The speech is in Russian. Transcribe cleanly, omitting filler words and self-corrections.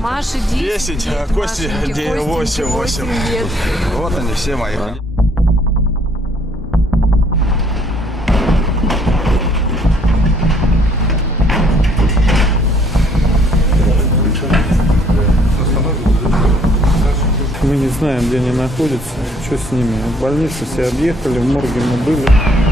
Маше 10, а Косте 8. лет. Вот они все мои. Мы не знаем, где они находятся, что с ними. В больницу все объехали, в морге мы были.